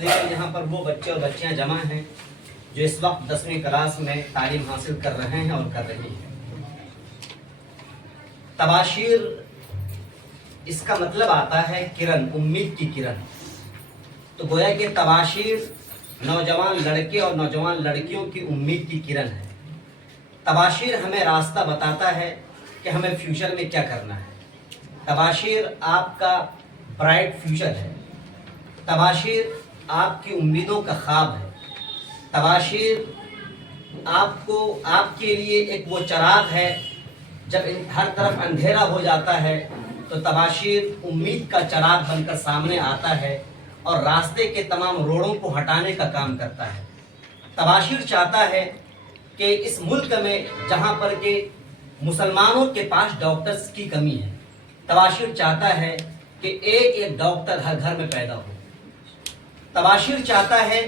ذکر یہاں پر وہ بچے اور بچیاں جمع ہیں جو اس وقت 10ویں کلاس میں تعلیم حاصل کر رہے ہیں اور کر رہی ہیں۔ تباشیر اس کا مطلب آتا ہے کرن، امید کی کرن۔ تو گویا کہ تباشیر نوجوان لڑکے اور نوجوان لڑکیوں کی امید کی کرن ہے۔ تباشیر ہمیں راستہ بتاتا ہے کہ ہمیں فیوچر میں کیا کرنا ہے۔ تباشیر آپ کا برائٹ فیوچر ہے۔ تباشیر آپ کی امیدوں کا خواب ہے۔ تباشیر آپ کے لیے ایک وہ چراغ ہے، جب ہر طرف اندھیرا ہو جاتا ہے تو تباشیر امید کا چراغ بن کر سامنے آتا ہے اور راستے کے تمام روڑوں کو ہٹانے کا کام کرتا ہے۔ تباشیر چاہتا ہے کہ اس ملک میں جہاں پر کہ مسلمانوں کے پاس ڈاکٹرز کی کمی ہے، تباشیر چاہتا ہے کہ ایک ڈاکٹر ہر گھر میں پیدا ہو۔ تباشیر چاہتا ہے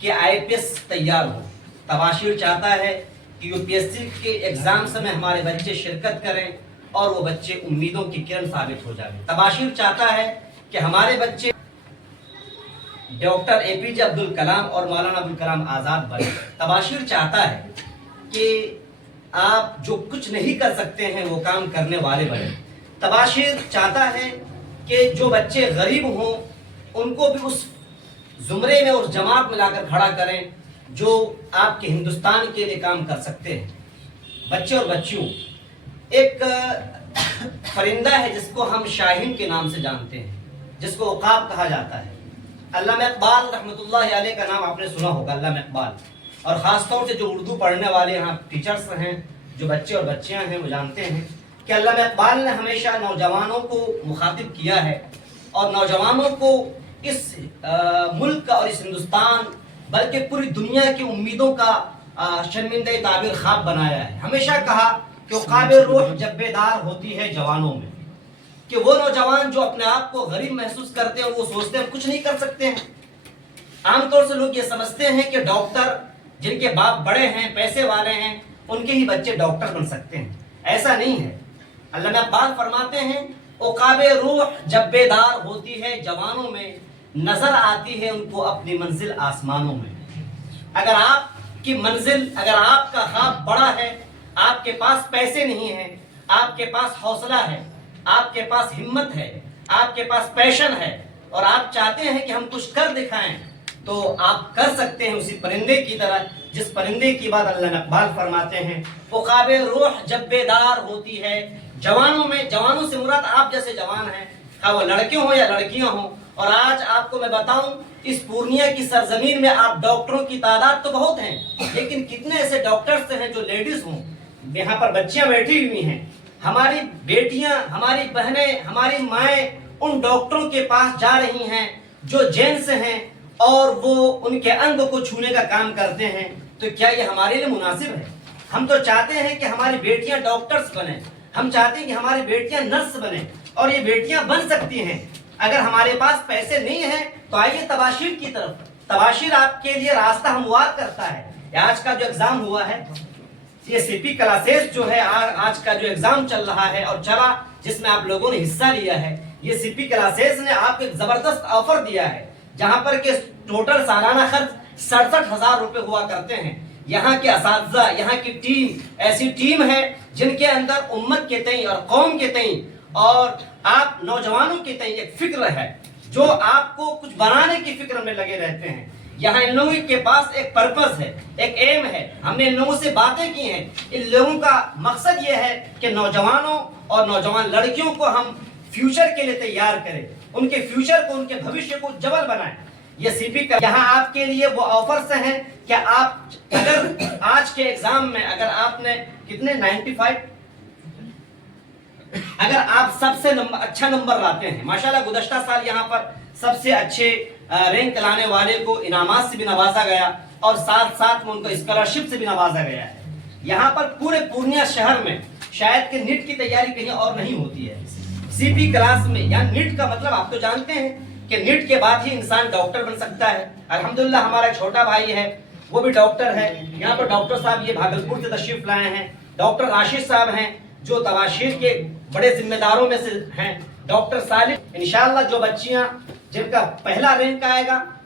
کہ IPS تیار ہو۔ تباشیر چاہتا ہے کہ UPSC کے ایگزامس میں ہمارے بچے شرکت کریں اور وہ بچے امیدوں کی کرن ثابت ہو جائیں۔ تباشیر چاہتا ہے کہ ہمارے بچے ڈاکٹر APJ عبدالکلام اور مولانا ابوالکلام آزاد بنے۔ تباشیر چاہتا ہے کہ آپ جو کچھ نہیں کر سکتے ہیں وہ کام کرنے والے بنے۔ تباشیر چاہتا ہے کہ جو بچے غریب ہوں ان کو بھی اس زمرے میں اور جماعت میں لا کر کھڑا کریں جو آپ کے ہندوستان کے لیے کام کر سکتے ہیں۔ بچے اور بچیوں، ایک پرندہ ہے جس کو ہم شاہین کے نام سے جانتے ہیں، جس کو عقاب کہا جاتا ہے۔ علامہ اقبال رحمۃ اللہ علیہ کا نام آپ نے سنا ہوگا، علامہ اقبال، اور خاص طور سے جو اردو پڑھنے والے یہاں ٹیچرز ہیں، جو بچے اور بچیاں ہیں، وہ جانتے ہیں کہ علامہ اقبال نے ہمیشہ نوجوانوں کو مخاطب کیا ہے اور نوجوانوں کو اس ملک کا اور اس ہندوستان بلکہ پوری دنیا کی امیدوں کا شرمندہ تعبیر خواب بنایا ہے۔ ہمیشہ کہا کہ عقاب روح جب بیدار ہوتی ہے جوانوں میں، کہ وہ نوجوان جو اپنے آپ کو غریب محسوس کرتے ہیں، وہ سوچتے ہیں کچھ نہیں کر سکتے ہیں۔ عام طور سے لوگ یہ سمجھتے ہیں کہ ڈاکٹر جن کے باپ بڑے ہیں، پیسے والے ہیں، ان کے ہی بچے ڈاکٹر بن سکتے ہیں۔ ایسا نہیں ہے۔ علامہ اقبال فرماتے ہیں عقاب روح جب بیدار ہوتی ہے جوانوں میں، نظر آتی ہے ان کو اپنی منزل آسمانوں میں۔ اگر آپ کی منزل، اگر آپ کا خواب بڑا ہے، آپ کے پاس پیسے نہیں ہیں، آپ کے پاس حوصلہ ہے، آپ کے پاس ہمت ہے، آپ کے پاس پیشن ہے اور آپ چاہتے ہیں کہ ہم کچھ کر دکھائیں، تو آپ کر سکتے ہیں اسی پرندے کی طرح جس پرندے کی بات علامہ اقبال فرماتے ہیں عقاب روح جب بیدار ہوتی ہے جوانوں میں۔ جوانوں سے مراد آپ جیسے جوان ہیں، خواہ وہ لڑکے ہوں یا لڑکیاں ہوں۔ اور آج آپ کو میں بتاؤں، اس پورنیہ کی سرزمین میں آپ ڈاکٹروں کی تعداد تو بہت ہیں، لیکن کتنے ایسے ڈاکٹرز ہیں جو لیڈیز ہوں؟ یہاں پر بچیاں بیٹھی ہوئی ہیں، ہماری بیٹیاں، ہماری بہنیں، ہماری مائیں ان ڈاکٹروں کے پاس جا رہی ہیں جو جینس ہیں اور وہ ان کے انگ کو چھونے کا کام کرتے ہیں۔ تو کیا یہ ہمارے لیے مناسب ہے؟ ہم تو چاہتے ہیں کہ ہماری بیٹیاں ڈاکٹرز بنیں، ہم چاہتے ہیں کہ ہماری بیٹیاں نرس بنیں، اور یہ بیٹیاں بن سکتی ہیں۔ اگر ہمارے پاس پیسے نہیں ہیں تو آئیے تباشیر کی طرف۔ تباشیر آپ کے لیے راستہ ہموار کرتا ہے۔ آج کا جو ایگزام ہوا ہے، یہ CP کلاسز جو ہے، آج کا جو ایگزام چل رہا ہے اور چلا، جس میں آپ لوگوں نے حصہ لیا ہے، یہ CP کلاسز نے آپ کو ایک زبردست آفر دیا ہے، جہاں پر کہ ٹوٹل سالانہ خرچ 67,000 روپے ہوا کرتے ہیں۔ یہاں کے اساتذہ، یہاں کی ٹیم ایسی ٹیم ہے جن کے اندر امت کے تئیں اور قوم کے تئیں اور آپ نوجوانوں کے تئیں ایک فکر ہے، جو آپ کو کچھ بنانے کی فکر میں لگے رہتے ہیں۔ یہاں ان لوگوں کے پاس ایک پرپس ہے، ایک ایم ہے۔ ہم نے ان لوگوں سے باتیں کی ہیں، ان لوگوں کا مقصد یہ ہے کہ نوجوانوں اور نوجوان لڑکیوں کو ہم فیوچر کے لیے تیار کریں، ان کے فیوچر کو، ان کے بھوشیہ کو جبل بنائیں۔ یہ CP کا یہاں آپ کے لیے وہ آفرز ہیں کہ آپ اگر آج کے ایگزام میں اگر آپ نے کتنے 95، اگر آپ سب سے اچھا نمبر لاتے ہیں، ماشاءاللہ گزشتہ سال یہاں پر سب سے اچھے رینک لانے والے کو انعامات سے بھی نوازا گیا اور ساتھ ساتھ میں ان کو اسکالرشپ سے بھی نوازا گیا ہے۔ یہاں پر پورے پورنیہ شہر میں شاید کہ نیٹ کی تیاری کہیں اور نہیں ہوتی ہے۔ CP کلاس میں، یا نیٹ کا مطلب آپ تو جانتے ہیں کہ نیٹ کے بعد ہی انسان ڈاکٹر بن سکتا ہے۔ الحمدللہ ہمارا ایک چھوٹا بھائی ہے، وہ بھی ڈاکٹر ہے۔ یہاں پر ڈاکٹر صاحب یہ بھاگلپور سے تشریف لائے ہیں، ڈاکٹر راشد صاحب ہیں جو تباشیر کے بڑے ذمہ داروں میں سے ہیں، ڈاکٹر صالح۔ انشاءاللہ جو بچیاں جن کا پہلا رینک آئے گا